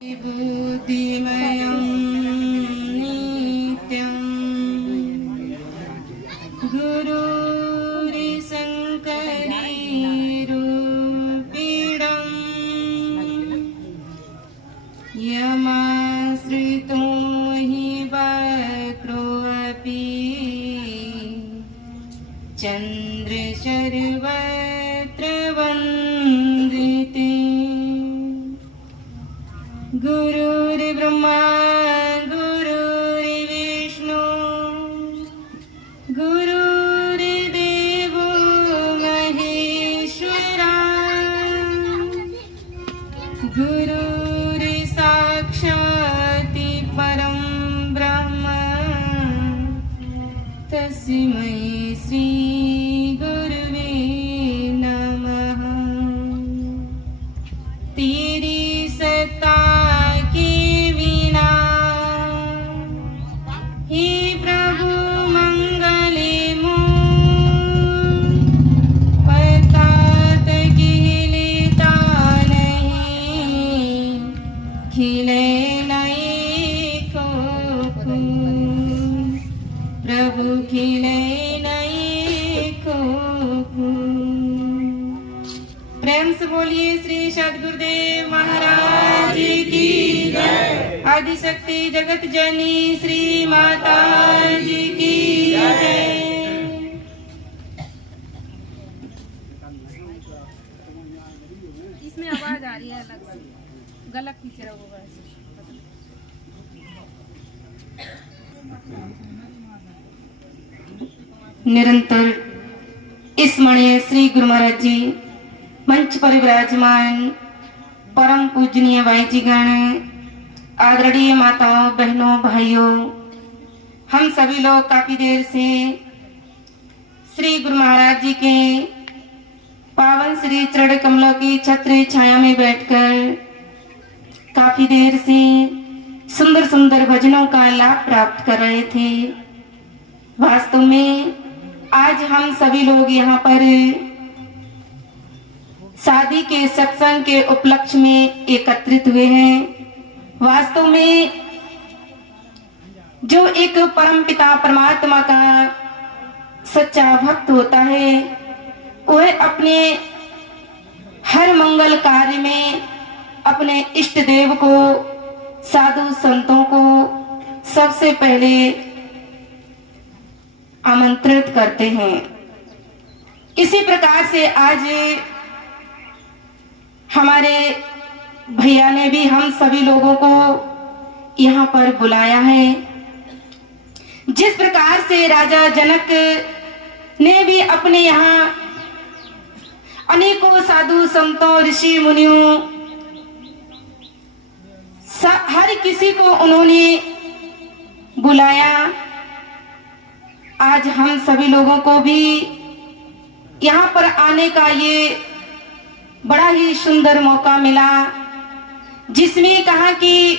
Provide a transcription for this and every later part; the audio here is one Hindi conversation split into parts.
बुद्धिमयं नित्यं गुरुरिसङ्करीरूपिणं यमाश्रितो हि वक्रोऽपि चन्द्रशर्वत्र वन्दिते। गुरुर्ब्रह्मा गुरुर्विष्णु गुरुर्देवो महेश्वरा गुरुर्साक्षात् परं ब्रह्म तस्मै श्री गुरुवे नमः। तेरी सत्ता प्रभु खिले नहीं को। प्रेम से बोलिए श्री सद्गुरुदेव महाराज की जय। आदिशक्ति जगत जननी श्री माता जी की जय। इसमें आवाज आ रही है अलग से, गलत पीछे रहोगा। निरंतर स्मरणीय श्री गुरु महाराज जी मंच पर विराजमान परम पूजनीय भाई जी गण, आदरणीय माताओं बहनों भाइयों, हम सभी लोग काफी देर से श्री गुरु महाराज जी के पावन श्री चरण कमलों की छत्र छाया में बैठकर काफी देर से सुंदर सुंदर भजनों का लाभ प्राप्त कर रहे थे। वास्तव में आज हम सभी लोग यहाँ पर शादी के सत्संग के उपलक्ष्य में एकत्रित हुए हैं। वास्तव में जो एक परमपिता परमात्मा का सच्चा भक्त होता है, वह अपने हर मंगल कार्य में अपने इष्ट देव को, साधु संतों को सबसे पहले आमंत्रित करते हैं। इसी प्रकार से आज हमारे भैया ने भी हम सभी लोगों को यहाँ पर बुलाया है। जिस प्रकार से राजा जनक ने भी अपने यहाँ अनेकों साधु संतों ऋषि मुनियों हर किसी को उन्होंने बुलाया, आज हम सभी लोगों को भी यहाँ पर आने का ये बड़ा ही सुंदर मौका मिला, जिसमें कहा कि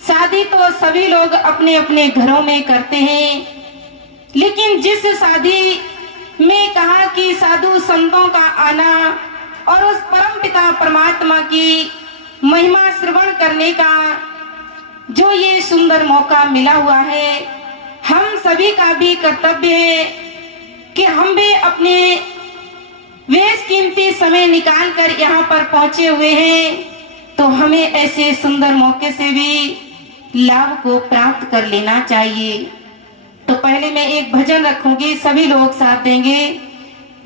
शादी तो सभी लोग अपने अपने घरों में करते हैं, लेकिन जिस शादी में कहा कि साधु संतों का आना और उस परम पिता परमात्मा की महिमा श्रवण करने का जो ये सुंदर मौका मिला हुआ है, हम सभी का भी कर्तव्य है कि हम भी अपने बेशकीमती समय निकाल कर यहाँ पर पहुंचे हुए हैं, तो हमें ऐसे सुंदर मौके से भी लाभ को प्राप्त कर लेना चाहिए। तो पहले मैं एक भजन रखूंगी, सभी लोग साथ देंगे।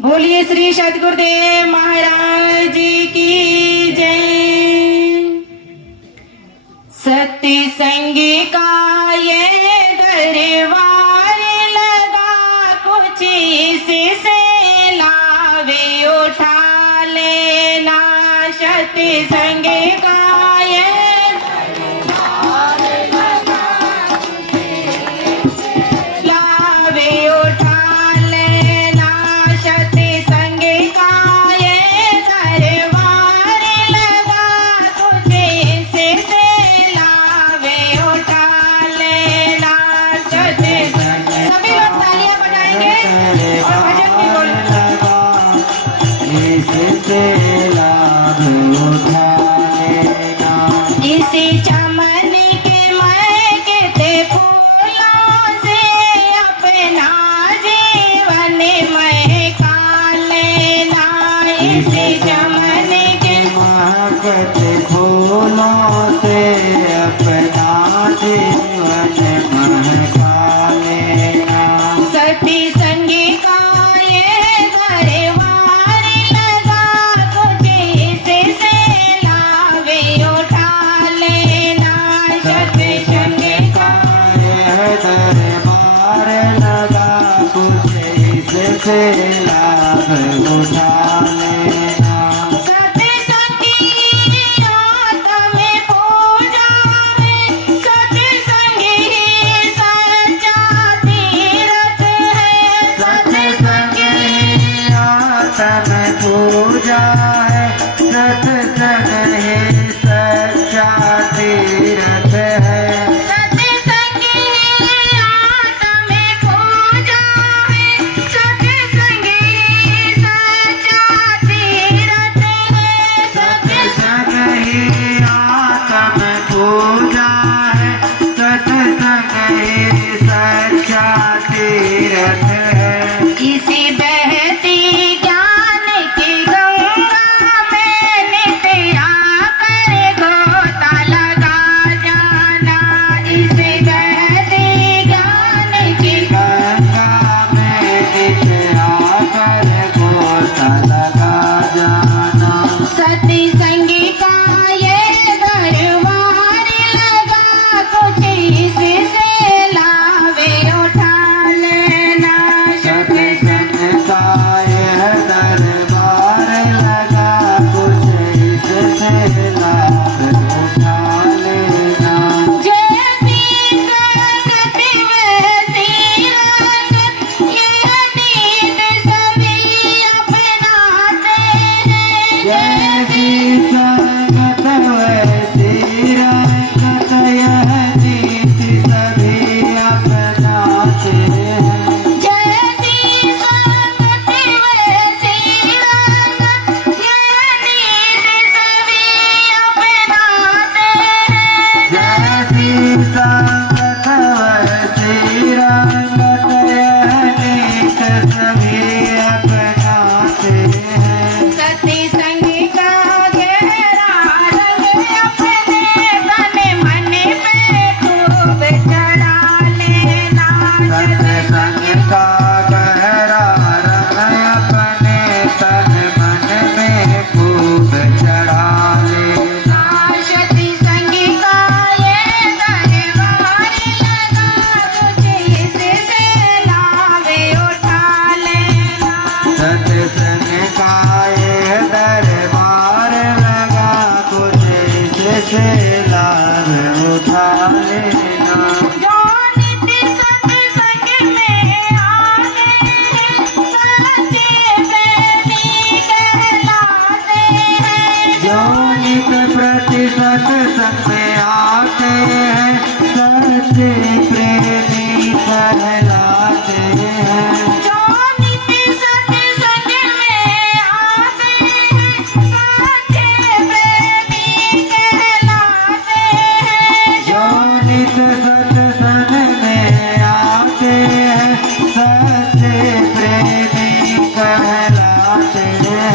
बोलिए श्री सद्गुरुदेव महाराज की जय। सत्संगी का ये दरबार लगा, कुछ इससे लावे उठा लेना। सत्संगी का ये दरबार लगा, लावे उठा लेना। सत्संगी का ये दरबार लगा, कुछ इससे लावे उठा इसी चमन के महके ते फूलों से अपना जीवन महका लेना। इसी चमन के महकते फूलों से अपना जीवन महका लेना। सती संगी का ये दरबार लगा, कुछ इससे लावे उठा लेना। सती संगी का यह दरबार लगा, कुछ इससे लाभ उठा लेना। सत्संगी आत्म पूजा है, सत्संगी सच्चा तीर्थ है। सत्संगी आत्म पूजा है, सत्संग ही सच्चा तीर्थ है। सत्संगी आत्म पूजा है, सत्संगी सच्चा तीर्थ है। सत्संग ही आत्म पूजा है, सत्संग ही सच्चा तीर्थ है। इसी बहती ज्ञान की गंगा में नित्य आकर गोता लगा जाना। इसी बहती ज्ञान की गंगा में नीचे आकर गोता लगा जाना। सती संगी का ये दरबार लगा, कुछ इससे लावे उठा लेना। सत्संग का यह दरबार लगा, कुछ इससे लाभ उठा लेना। जैसी संगत वैसी रंगत, यह नीत सभी अपनाते हैं। जैसी संगत वैसी रंगत, यह नीति सभी अपनाते हैं। जैसी संगत वैसी रंगत, यह नीत सभी अपनाते हैं। जैसी संगत वैसी रंगत, यह नीत सभी अपनाते हैं। सती संग का गहरा रंग अपने तन मन पे खूब चढ़ा लेना। सत्संग का गहरा रंग अपने तन मन में खूब चढ़ा लेना। सती संग का ये दरबार लगा, कुछ इससे लावे उठा लेना। सत्संग का ये दरबार लगा, कुछ इससे लाभ उठा लेना। जो नित्य सत्संग में आते हैं, सच्चे प्रेमी कहलाते हैं। जो नित प्रति सत्संग में आते हैं, सच्चे प्रेमी कहलाते हैं। जो नित्य सत्संग में आते हैं, सच्चे प्रेमी कहलाते हैं। जो नित सत्संग में आते हैं, सच्चे प्रेमी कहलाते हैं।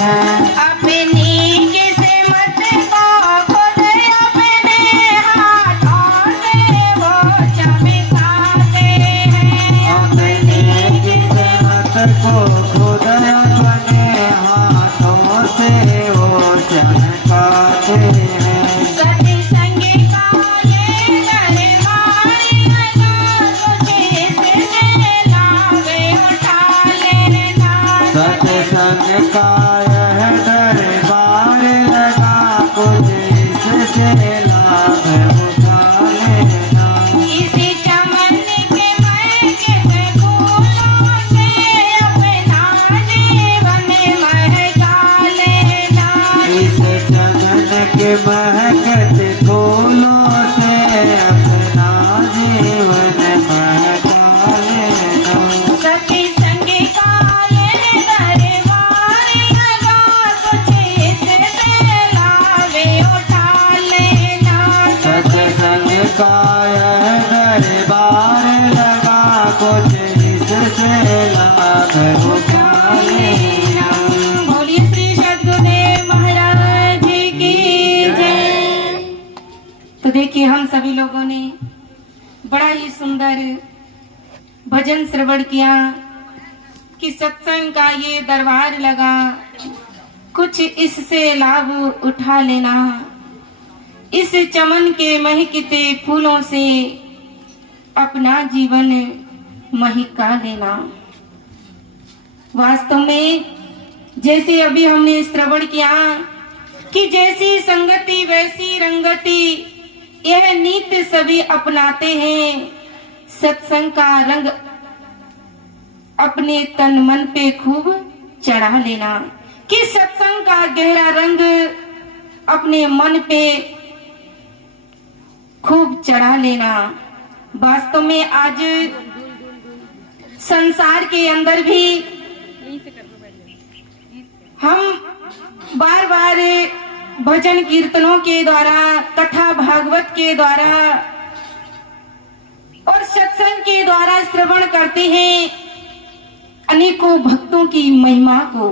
अपनी किस्मत को खुद अपने हाथों से वो चमकाते हैं। अपनी किस्मत को खुद अपने हाथों से वो चमकाते हैं। सती संग का ये दरबार लगा, कुछ इससे लावे उठा लेना। सत्संग का यह दरबार लगा, कुछ इससे लाभ उठा लेना। इसी चमन के महके फूलों से अपना तो देखिए हम सभी लोगों ने बड़ा ही सुंदर भजन श्रवण किया कि सत्संग का ये दरबार लगा, कुछ इससे लाभ उठा लेना, इस चमन के महकते फूलों से अपना जीवन महका लेना। वास्तव में जैसे अभी हमने श्रवण किया कि जैसी संगति वैसी रंगति, यह नित्य सभी अपनाते हैं। सत्संग का रंग अपने तन मन पे खूब चढ़ा लेना, कि सत्संग का गहरा रंग अपने मन पे खूब चढ़ा लेना। वास्तव में आज संसार के अंदर भी हम बार बार भजन कीर्तनों के द्वारा, कथा भागवत के द्वारा और सत्संग के द्वारा श्रवण करते हैं अनेकों भक्तों की महिमा को।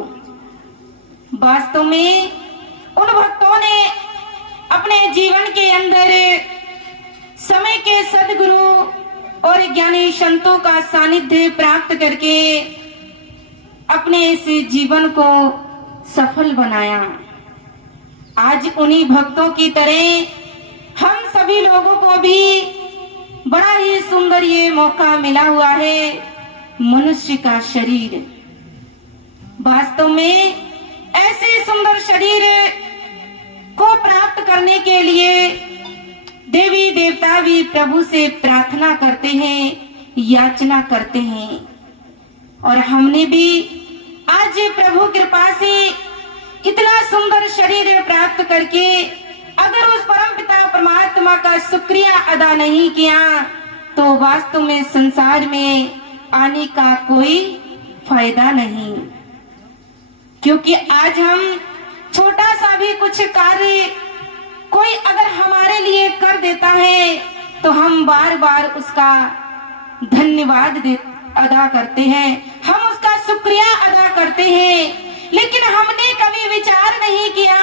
वास्तव में उन भक्तों ने अपने जीवन के अंदर समय के सद्गुरु और ज्ञानी संतों का सानिध्य प्राप्त करके अपने इस जीवन को सफल बनाया। आज उन्हीं भक्तों की तरह हम सभी लोगों को भी बड़ा ही सुंदर ये मौका मिला हुआ है, मनुष्य का शरीर। वास्तव में ऐसे सुंदर शरीर को प्राप्त करने के लिए देवी देवता भी प्रभु से प्रार्थना करते हैं, याचना करते हैं। और हमने भी आज प्रभु कृपा से इतना सुंदर शरीर प्राप्त करके अगर उस परमपिता परमात्मा का शुक्रिया अदा नहीं किया तो वास्तव में संसार में आने का कोई फायदा नहीं। क्योंकि आज हम छोटा सा भी कुछ कार्य कोई अगर हमारे लिए कर देता है तो हम बार बार उसका धन्यवाद अदा करते हैं, हम उसका शुक्रिया अदा करते हैं। लेकिन हमने कभी विचार नहीं किया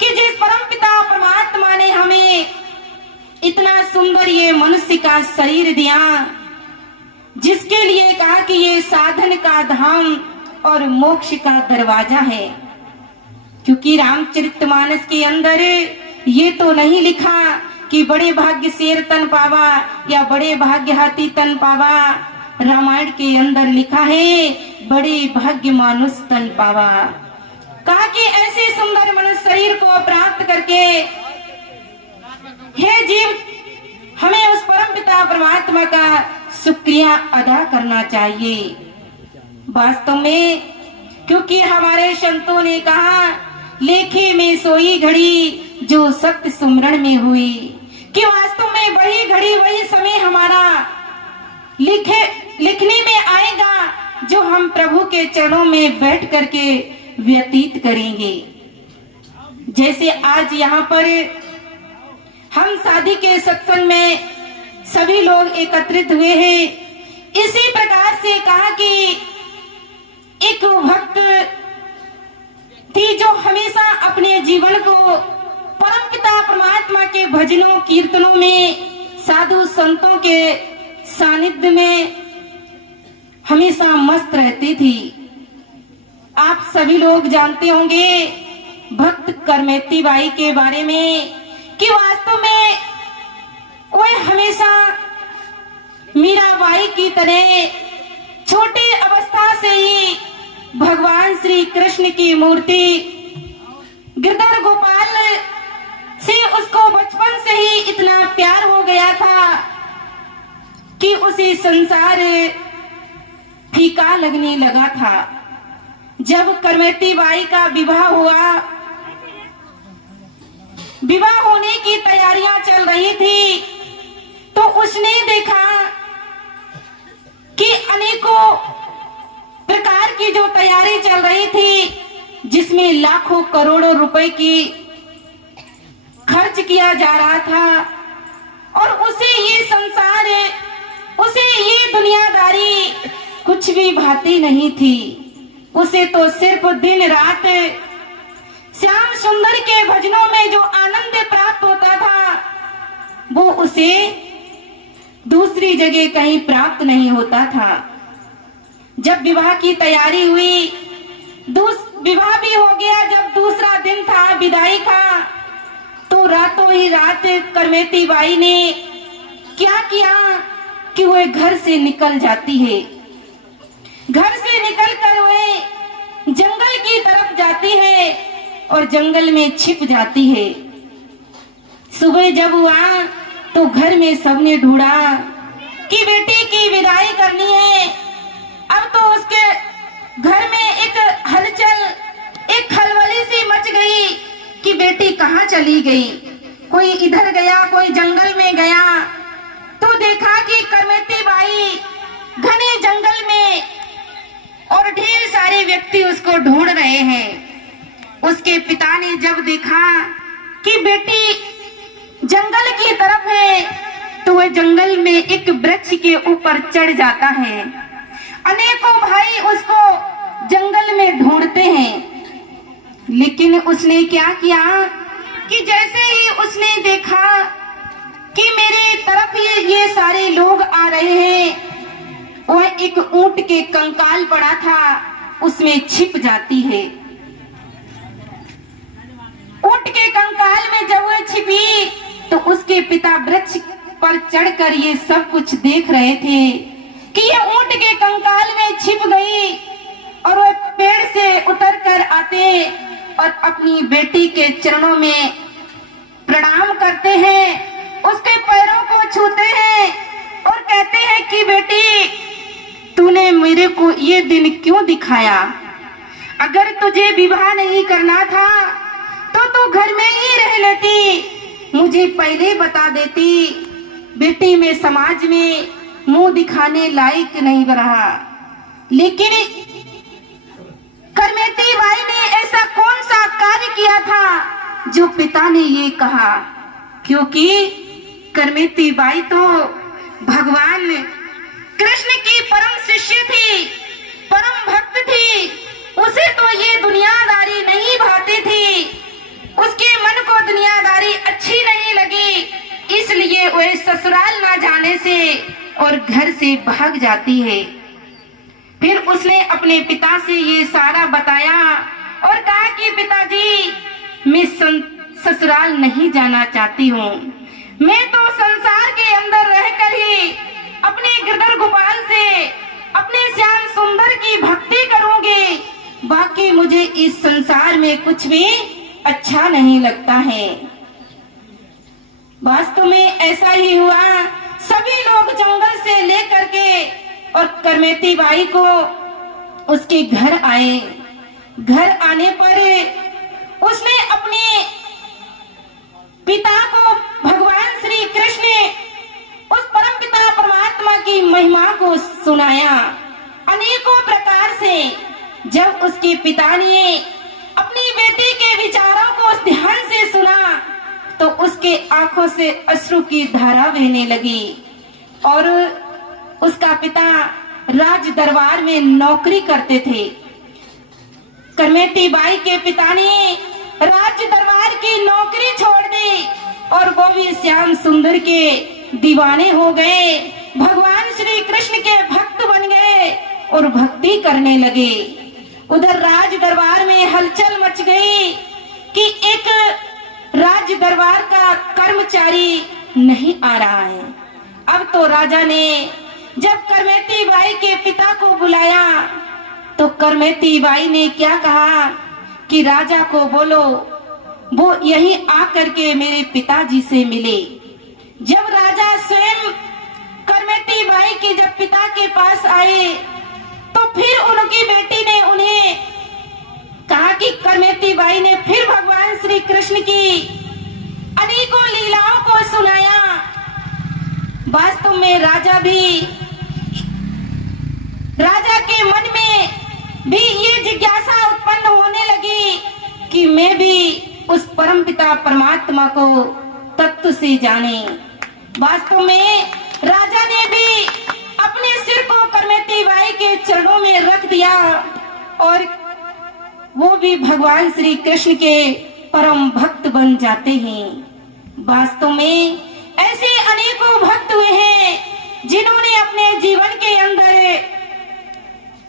कि जिस परमपिता परमात्मा ने हमें इतना सुंदर ये मनुष्य का शरीर दिया, जिसके लिए कहा कि ये साधन का धाम और मोक्ष का दरवाजा है। क्योंकि रामचरितमानस के अंदर ये तो नहीं लिखा कि बड़े भाग्य शेर तन पावा या बड़े भाग्य हाथी तन पावा। रामायण के अंदर लिखा है बड़े भाग्य मानुष तन पावा। कहा कि ऐसे सुंदर मनुष्य शरीर को प्राप्त करके हे जीव हमें उस परमपिता परमात्मा का शुक्रिया अदा करना चाहिए। वास्तव में क्योंकि हमारे संतों ने कहा लेखे में सोई घड़ी जो सत्य सुमरण में हुई, कि वास्तव में वही घड़ी वही समय हमारा लिखने में आएगा जो हम प्रभु के चरणों में बैठ करके व्यतीत करेंगे। जैसे आज यहाँ पर हम शादी के सत्संग में सभी लोग एकत्रित हुए हैं, इसी प्रकार से कहा कि एक भक्त थी जो हमेशा अपने जीवन को परमपिता परमात्मा के भजनों कीर्तनों में, साधु संतों के सानिध्य में हमेशा मस्त रहती थी। आप सभी लोग जानते होंगे भक्त करमेती बाई के बारे में कि वास्तव में वह हमेशा मीराबाई की तरह छोटी अवस्था से ही भगवान श्री कृष्ण की मूर्ति गिरधर गोपाल से उसको बचपन से ही इतना प्यार हो गया था कि उसे संसार फीका लगने लगा था। जब करमेती बाई का विवाह हुआ, विवाह होने की तैयारियां चल रही थी, तो उसने देखा कि अनेकों प्रकार की जो तैयारी चल रही थी, जिसमें लाखों करोड़ों रुपए की खर्च किया जा रहा था, और उसे ये संसार, उसे ये दुनियादारी कुछ भी भाती नहीं थी। उसे तो सिर्फ दिन रात श्याम सुंदर के भजनों में जो आनंद प्राप्त होता था, उसे दूसरी जगह कहीं प्राप्त नहीं होता था। जब विवाह की तैयारी हुई, विवाह भी हो गया, जब दूसरा दिन था विदाई का, तो रातों ही रात करमेती बाई ने क्या किया कि वह घर से निकल जाती है। घर से निकलकर वह जंगल की तरफ जाती है और जंगल में छिप जाती है। सुबह जब हुआ तो घर में सबने ढूंढा कि बेटी की विदाई करनी है। अब तो उसके घर में एक हलचल, एक खलबली सी मच गई कि बेटी कहाँ चली गई। कोई इधर गया, कोई जंगल में गया, तो देखा कि करमेती बाई घने जंगल में और ढेर सारे व्यक्ति उसको ढूंढ रहे हैं। उसके पिता ने जब देखा कि बेटी जंगल की तरफ है, तो वह जंगल में एक वृक्ष के ऊपर चढ़ जाता है। अनेकों भाई उसको जंगल में ढूंढते हैं, लेकिन उसने क्या किया कि जैसे ही उसने देखा कि मेरे तरफ ये सारे लोग आ रहे हैं, वह एक ऊंट के कंकाल पड़ा था, उसमें छिप जाती है। ऊंट के कंकाल में जब वह छिपी तो उसके पिता वृक्ष पर चढ़कर ये सब कुछ देख रहे थे कि ये ऊंट के कंकाल में छिप गई, और वह पेड़ से उतरकर आते और अपनी बेटी के चरणों में प्रणाम करते हैं, उसके पैरों को छूते हैं और कहते हैं कि बेटी, तूने मेरे को ये दिन क्यों दिखाया? अगर तुझे विवाह नहीं करना था तो तू घर में ही रह लेती, मुझे पहले बता देती। बेटी में समाज में मुंह दिखाने लायक नहीं रहा। लेकिन करमेती बाई ने ऐसा कौन सा कार्य किया था जो पिता ने ये कहा? क्योंकि करमेती बाई तो भगवान कृष्ण की परम शिष्य थी, परम भक्त थी। उसे तो ये दुनियादारी नहीं भाती थी, उसके मन को दुनियादारी अच्छी नहीं लगी, इसलिए वह ससुराल ना जाने से और घर से भाग जाती है। फिर उसने अपने पिता से ये सारा बताया और कहा कि पिताजी, मैं ससुराल नहीं जाना चाहती हूँ, मैं तो संसार के अंदर रहकर ही अपने गिरधर गोपाल से, अपने श्याम सुंदर की भक्ति करूंगी, बाकी मुझे इस संसार में कुछ भी अच्छा नहीं लगता है। वास्तव में ऐसा ही हुआ। सभी लोग जंगल से लेकर के और करमेती बाई को उसके घर आए। घर आने पर उसने अपने पिता को, भगवान श्री कृष्ण, उस परम पिता परमात्मा की महिमा को सुनाया अनेकों प्रकार से। जब उसके पिता ने अपनी बेटी के विचारों को ध्यान से सुना तो उसके आंखों से अश्रु की धारा बहने लगी। और उसका पिता राज दरबार में नौकरी करते थे। करमेती बाई के पिता ने राज दरबार की नौकरी छोड़ दी और वो भी श्याम सुंदर के दीवाने हो गए, भगवान श्री कृष्ण के भक्त बन गए और भक्ति करने लगे। उधर राज दरबार में हलचल मच गई कि एक राज दरबार का कर्मचारी नहीं आ रहा है। अब तो राजा ने जब करमेती बाई के पिता को बुलाया तो करमेती बाई ने क्या कहा कि राजा को बोलो वो यहीं आकर के मेरे पिताजी से मिले। जब राजा स्वयं करमेती बाई के जब पिता के पास आए तो फिर उनकी बेटी ने उन्हें कहा कि करमेती बाई ने फिर भगवान श्री कृष्ण की अनेकों लीलाओं को सुनाया। वास्तव में राजा के मन में भी ये जिज्ञासा उत्पन्न होने लगी कि मैं भी उस परम पिता परमात्मा को तत्व से जाने। वास्तव में राजा ने भी अपने सिर को करमेती बाई के चरणों में रख दिया और वो भी भगवान श्री कृष्ण के परम भक्त बन जाते हैं। वास्तव में ऐसे अनेकों भक्त हुए हैं जिन्होंने अपने जीवन के अंदर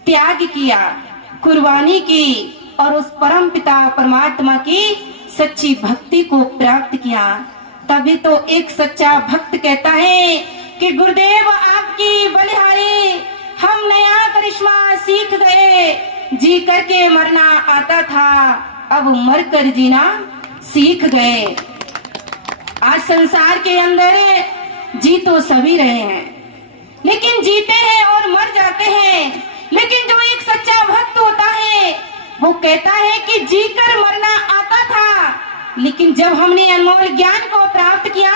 त्याग किया, कुर्बानी की और उस परम पिता परमात्मा की सच्ची भक्ति को प्राप्त किया। तभी तो एक सच्चा भक्त कहता है कि गुरुदेव आपकी बलिहारी हम नया करिश्मा सीख गए, जी करके मरना आता था अब मर कर जीना सीख गए। आज संसार के अंदर जी तो सभी रहे हैं, लेकिन जीते हैं और मर जाते हैं। लेकिन जो एक सच्चा भक्त होता है वो कहता है कि जीकर मरना आता था, लेकिन जब हमने अनमोल ज्ञान को प्राप्त किया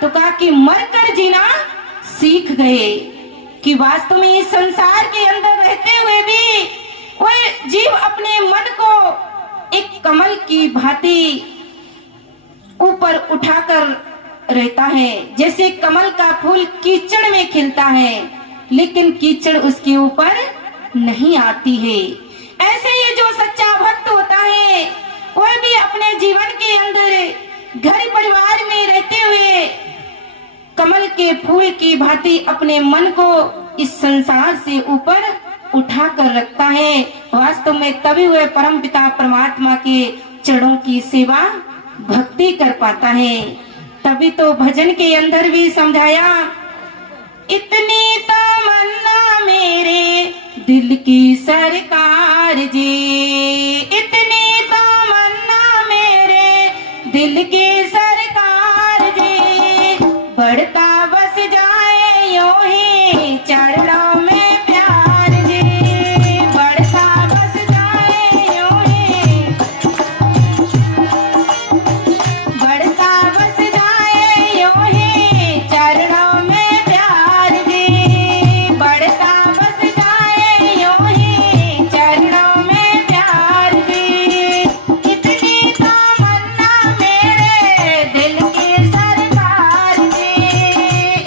तो कहा कि मरकर जीना सीख गए। कि वास्तव में इस संसार के अंदर रहते हुए भी वह जीव अपने मन को एक कमल की भांति ऊपर उठाकर रहता है। जैसे कमल का फूल कीचड़ में खिलता है लेकिन कीचड़ उसके ऊपर नहीं आती है, ऐसे ही जो सच्चा भक्त होता है वह भी अपने जीवन के अंदर घर परिवार में रहते हुए कमल के फूल की भांति अपने मन को इस संसार से ऊपर उठा कर रखता है। वास्तव में तभी वह परम पिता परमात्मा के चरणों की सेवा भक्ति कर पाता है। तभी तो भजन के अंदर भी समझाया, इतनी तमन्ना मेरे दिल की सरकार जी, इतनी तमन्ना मेरे दिल की सरकार जी, बढ़ता बस जाए यूं ही चरणों में प्यार जी, बढ़ता बस जाए यूं ही, बढ़ता बस जाए यूं ही चरणों में प्यार जी, बढ़ता बस जाए यूं ही चरणों में प्यार जी, इतनी तमन्ना मेरे दिल की सरकार जी,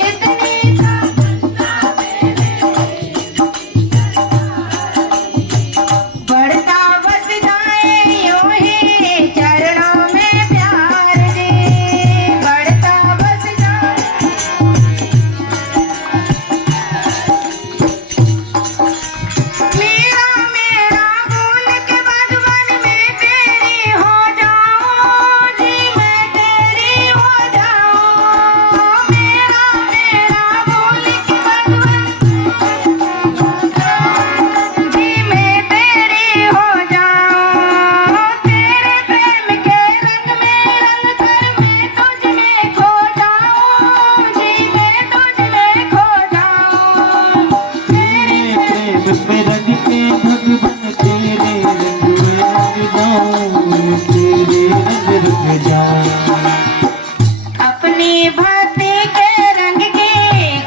इतनी तमन्ना बढ़ता बस जाए यूं ही चरणों में प्यार जी, बढ़ता बस जाए। मेरा मेरा भूल के बचपन में तेरी हो जाऊं जी, मैं तेरी हो जाऊं, मेरा मेरा भूल के बचपन जी, मैं तेरी हो जाऊं, तेरे प्रेम के रंग में रंग कर मैं तुझ में खो जाऊं जी, मैं तुझ में खो जाऊं, तेरे प्रेम में रंग के भगवन तेरे रंग में रंग जाऊं, तेरे रंग रुक जाऊं। अपनी भक्ति के रंग की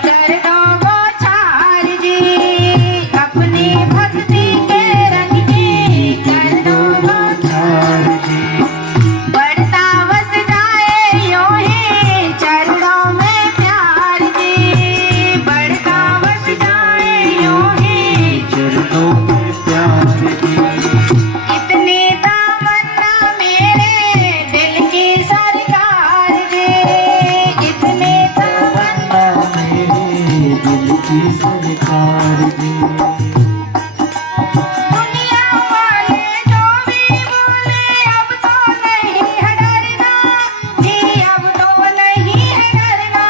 कर दो बौछार जी, अपनी भक्ति के रंग की कर दो बौछार जी, बढ़ता बस जाए यूं ही चरणों में प्यार जी, बढ़ता बस जाए यूं ही, चरणों में प्यार जी, इतनी तमन्ना मेरे दिल की सरकार जी, इतनी तमन्ना मेरे दिल की सरकार जी। दुनिया वाले जो भी बोले अब तो नहीं है डरना जी, अब तो नहीं है डरना,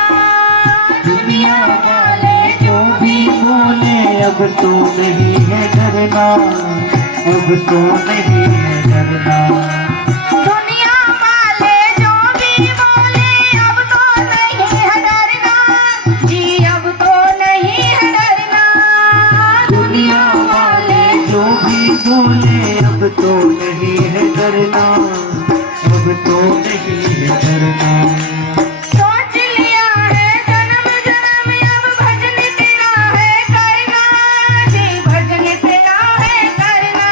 दुनिया वाले जो भी बोले अब तो नहीं है डरना, अब तो नहीं है डरना। दुनिया वाले जो भी बोले अब तो नहीं है डरना जी, अब तो नहीं है डरना, दुनिया वाले जो भी बोले अब तो नहीं है डरना, अब तो नहीं है डरना। सोच लिया है जन्म जन्म अब भजन तेरा है करना जी, भजन तेरा है करना,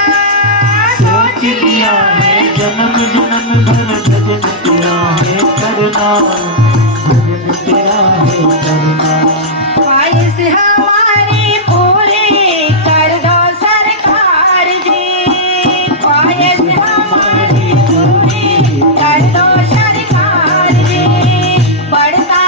सोच लिया है जन्म जन्म भर भजन तेरा है करना, भजन तेरा है करना। ख्वाहिश हमारी पूरी कर दो सरकार जी, ख्वाहिश हमारी पूरी कर दो सरकार जी, बढ़ता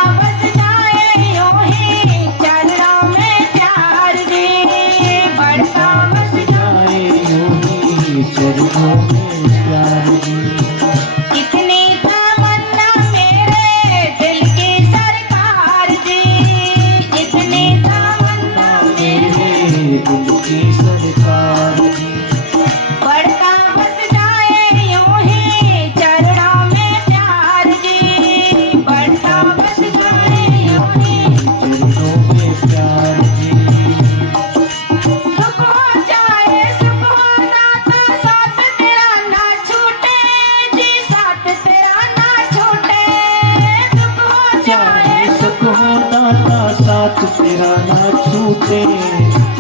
टूटे,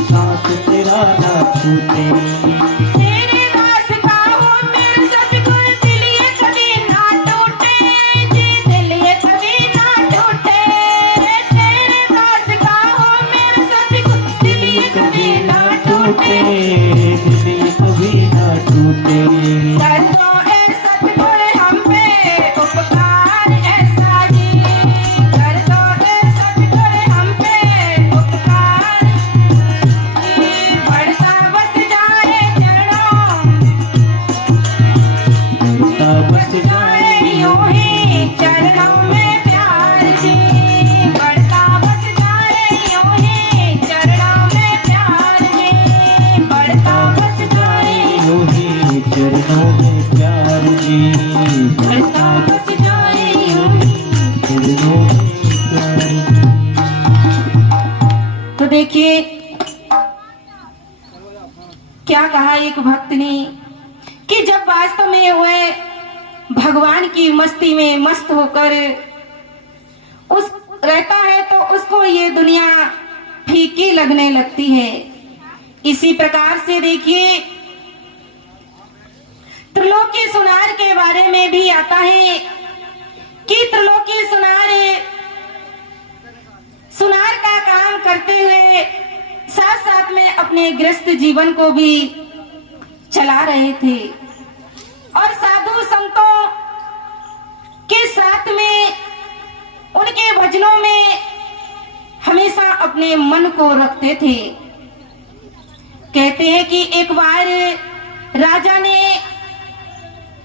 साथ तेरा ना छूटे। तेरे दास का हूँ मेरे सतगुरु, दिल ये कभी ना टूटे जी, दिल ये कभी ना टूटे। तेरे दास का हूँ मेरे सतगुरु, दिल ये कभी ना टूटे। दिल ये कभी ना टूटे। कर दो ए सतगुरु हम पे उपकार ऐसा जी, कर दो ए सतगुरु हम पे उपकार जी। बढ़ता बस जाए चरणों, बढ़ता बस जाए यूं ही चरणों में प्यार जी। बढ़ता बस जाए यूं ही चरणों में प्यार जी। बढ़ता बस जाए यूं ही चरणों में प्यार जी। बढ़ता बस जाए यूं ही। चरणों में प्यार जी। तो देखिए क्या कहा एक भक्त ने कि जब वास्तव में वह भगवान की मस्ती में मस्त होकर उस रहता है तो उसको ये दुनिया फीकी लगने लगती है। इसी प्रकार से देखिए त्रिलोकी सुनार के बारे में भी आता है कि त्रिलोकी सुनार का काम करते हुए साथ साथ में अपने गृहस्थ जीवन को भी चला रहे थे और साधु संतों के साथ में उनके भजनों में हमेशा अपने मन को रखते थे। कहते हैं कि एक बार राजा ने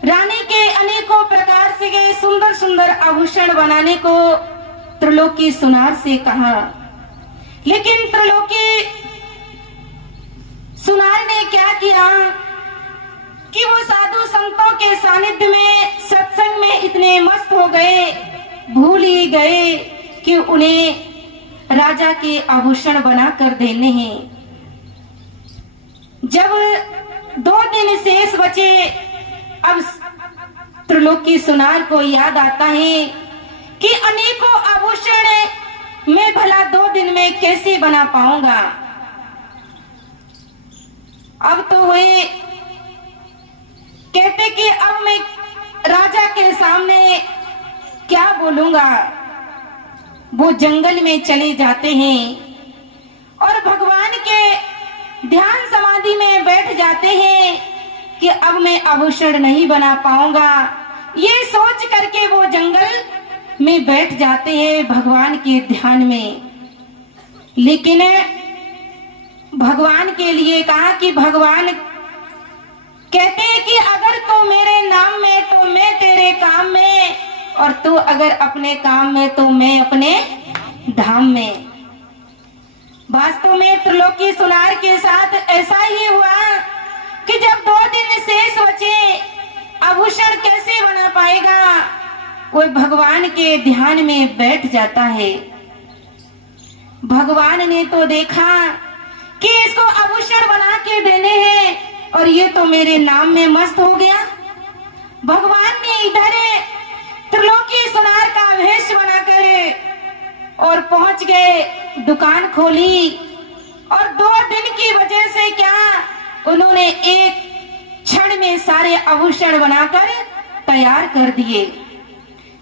रानी के अनेकों प्रकार से सुंदर सुंदर आभूषण बनाने को त्रिलोकी सुनार से कहा, लेकिन त्रिलोकी सुनार ने क्या किया कि वो साधु संतों के सानिध्य में सत्संग में इतने मस्त हो गए, भूल ही गए कि उन्हें राजा के आभूषण बना कर देने हैं। जब 2 दिन शेष बचे, अब त्रिलोकी सुनार को याद आता है कि अनेकों आभूषण मैं भला 2 दिन में कैसे बना पाऊंगा। अब तो हुए कहते कि अब मैं राजा के सामने क्या बोलूंगा। वो जंगल में चले जाते हैं और भगवान के ध्यान समाधि में बैठ जाते हैं कि अब मैं आभूषण नहीं बना पाऊंगा। ये सोच करके वो जंगल में बैठ जाते हैं भगवान के ध्यान में। लेकिन भगवान के लिए कहा कि भगवान कहते हैं कि अगर तू मेरे नाम में तो मैं तेरे काम में, और तू अगर अपने काम में तो मैं अपने धाम में। वास्तव में त्रिलोकी सुनार के साथ ऐसा ही हुआ कि जब 2 दिन शेष बचे, आभूषण कैसे बना पाएगा। वो भगवान के ध्यान में बैठ जाता है। भगवान ने तो देखा कि इसको आभूषण बना के देने हैं और ये तो मेरे नाम में मस्त हो गया। भगवान ने इधर त्रिलोकी सुनार का वेश बनाकर और पहुंच गए, दुकान खोली और 2 दिन की वजह से क्या उन्होंने एक क्षण में सारे आभूषण बनाकर तैयार कर दिए।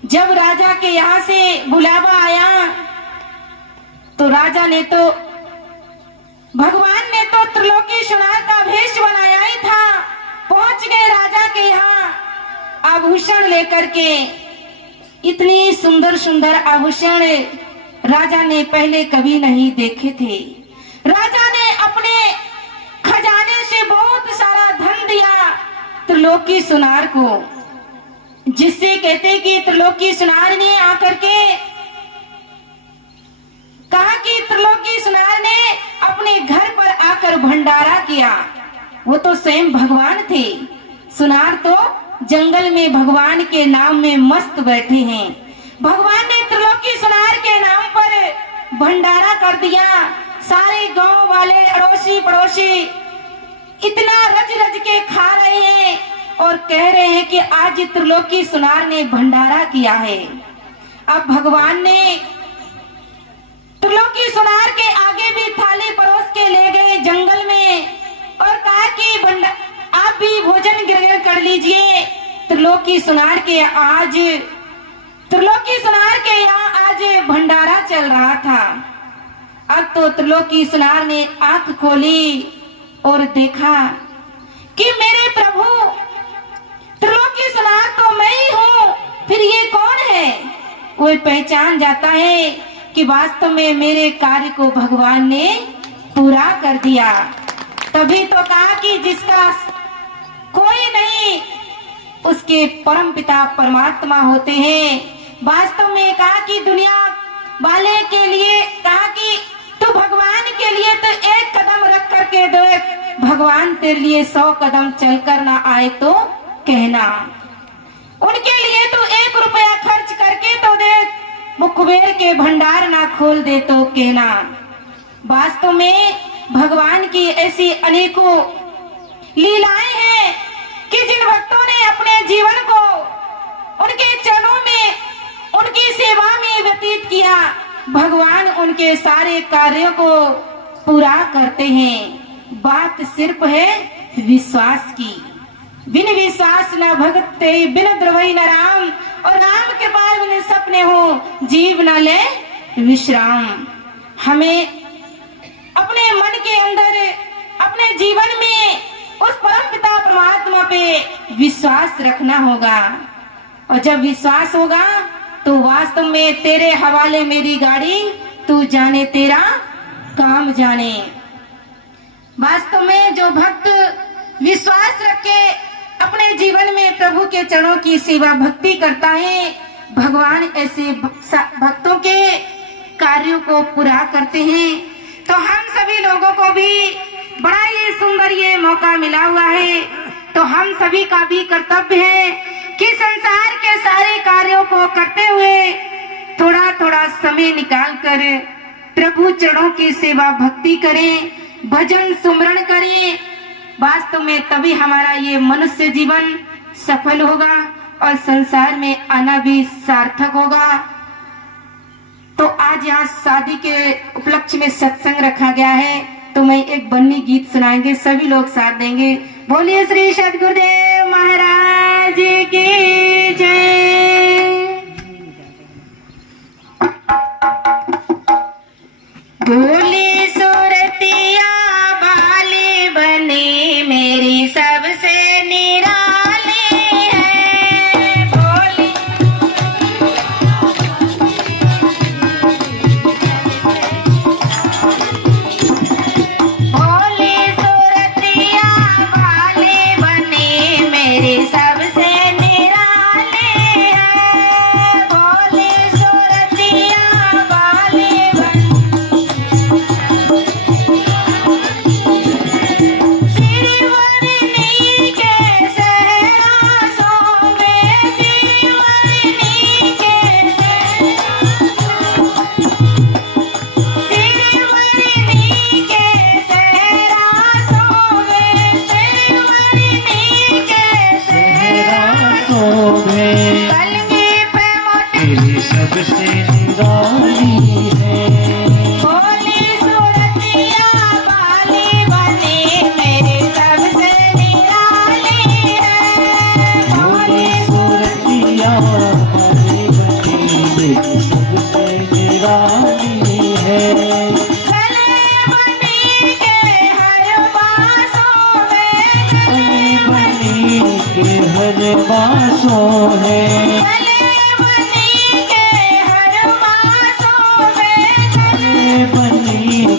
जब राजा के यहाँ से बुलावा आया तो राजा ने तो भगवान ने तो त्रिलोकी सुनार का वेश बनाया ही था। पहुंच गए राजा के यहाँ आभूषण लेकर के। इतनी सुंदर सुंदर आभूषण राजा ने पहले कभी नहीं देखे थे। राजा ने अपने खजाने से बहुत सारा धन दिया त्रिलोकी सुनार को, जिससे कहते कि त्रिलोकी सुनार ने आकर के कहा कि त्रिलोकी सुनार ने अपने घर पर आकर भंडारा किया। वो तो स्वयं भगवान थे, सुनार तो जंगल में भगवान के नाम में मस्त बैठे हैं। भगवान ने त्रिलोकी सुनार के नाम पर भंडारा कर दिया। सारे गांव वाले अड़ोसी पड़ोसी इतना रज रज के खा रहे हैं और कह रहे हैं कि आज त्रिलोकी सुनार ने भंडारा किया है। अब भगवान ने त्रिलोकी सुनार के आगे भी थाली त्रिलोकी सुनार के यहाँ आज भंडारा चल रहा था। अब तो त्रिलोकी सुनार ने आंख खोली और देखा कि मेरे प्रभु, त्रिलोकी सुनार तो मैं ही हूँ, फिर ये कौन है? वो पहचान जाता है कि वास्तव में मेरे कार्य को भगवान ने पूरा कर दिया। तभी तो कहा कि जिसका कोई नहीं उसके परम पिता परमात्मा होते हैं। वास्तव में कहा कि दुनिया वाले के लिए कहा कि तू भगवान के लिए तो एक कदम रख करके देख, भगवान तेरे लिए 100 कदम चलकर ना आए तो कहना। उनके लिए तू 1 रुपया खर्च करके तो देख, वो कुबेर के भंडार ना खोल दे तो कहना। वास्तव में भगवान की ऐसी अनेकों लीलाएं हैं कि जिन भक्तों ने अपने जीवन को उनके चरणों में, उनकी सेवा में व्यतीत किया, भगवान उनके सारे कार्यों को पूरा करते हैं। बात सिर्फ है विश्वास की। बिन विश्वास न भगते, बिन द्रवई न राम, और राम के पार बिन सपने हो, जीव न ले विश्राम। हमें अपने मन के अंदर, अपने जीवन में उस परम पिता परमात्मा पे विश्वास रखना होगा। और जब विश्वास होगा तो वास्तव में तेरे हवाले मेरी गाड़ी, तू जाने तेरा काम जाने। वास्तव में जो भक्त विश्वास रख के अपने जीवन में प्रभु के चरणों की सेवा भक्ति करता है, भगवान ऐसे भक्तों के कार्यों को पूरा करते हैं। तो हम सभी लोगों को भी बड़ा ही सुंदर ये मौका मिला हुआ है। तो हम सभी का भी कर्तव्य है कि संसार के सारे कार्यों को करते हुए थोड़ा थोड़ा समय निकालकर प्रभु चरणों की सेवा भक्ति करें, भजन सुमरण करें। वास्तव में तभी हमारा ये मनुष्य जीवन सफल होगा और संसार में आना भी सार्थक होगा। तो आज यहाँ शादी के उपलक्ष्य में सत्संग रखा गया है, तो मैं एक बन्नी गीत सुनाएंगे, सभी लोग साथ देंगे। बोलिए श्री सद्गुरुदेव महाराज की जय। बोली सुरतिया बाली बनी मेरी सबसे निराली है। बोली सुरतिया बाली बनी मेरी सबसे निराली है। बोली सुरतिया बाली बनी सबसे निराली है। बोली सुरतिया बाली बनी मेरी सबसे निराली है। बोली सुरतिया बाली बनी मेरी सबसे निराली है। गले बनी के हर बासों में, गले बनी के हर बासों है।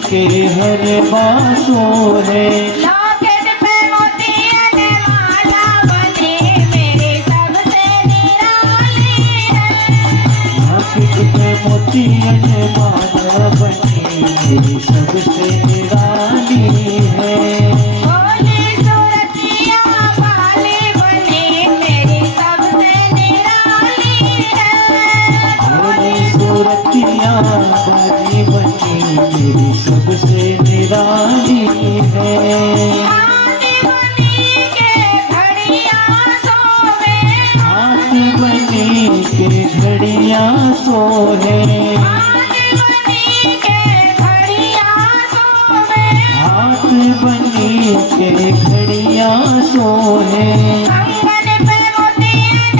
के हर बासों है। लॉकेट पे मोतियन माला बनी मेरी सबसे निराली है। लॉकेट पे मोतियन माला बनी मेरी सबसे निराली है। बोली सुरतिया बाली बनी मेरी सबसे निराली है। बोली सुरतिया बाली बनी मेरी सबसे निराली है। हाथ बनी के घड़ियां सोवे, हाथ बनी के घड़ियां सोहे। हाथ बनी के घड़ियां सोवे, हाथ बनी के घड़ियां सोहे। कंगन पे मोतियन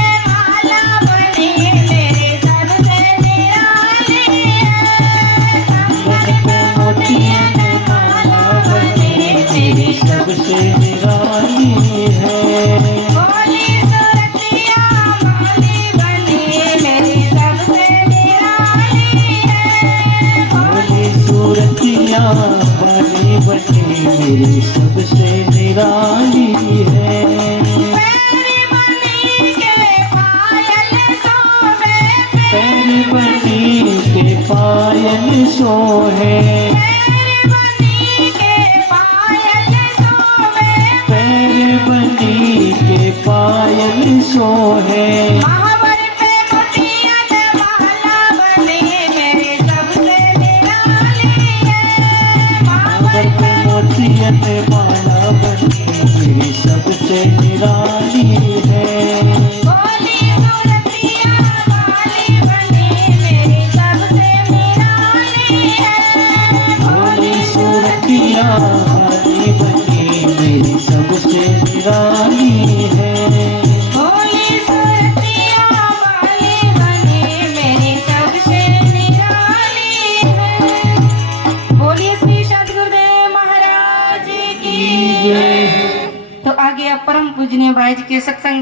वाली बनी मेरी सबसे निराली है। पैर बनी के पायल सोहे, पैर बनी के पायल सोहे, पैर बनी के पायल सोहे, पैर बनी के पायल सोहे। महावर पे मोतियन माला बनी मेरी सबसे निराली है। महावर पे मोतियन माला बनी मेरी सबसे निराली है। भोली सूरतिया वाली बनी मेरी सबसे निराली है। भोली सूरतिया वाली बनी मेरी सबसे निराली है। भोली सूरतिया वाली बनी मेरी सबसे निराली है। बोलिए श्री सद्गुरुदेव महाराज की जय। तो आगे आप परम पूजनीय भाई जी के सत्संग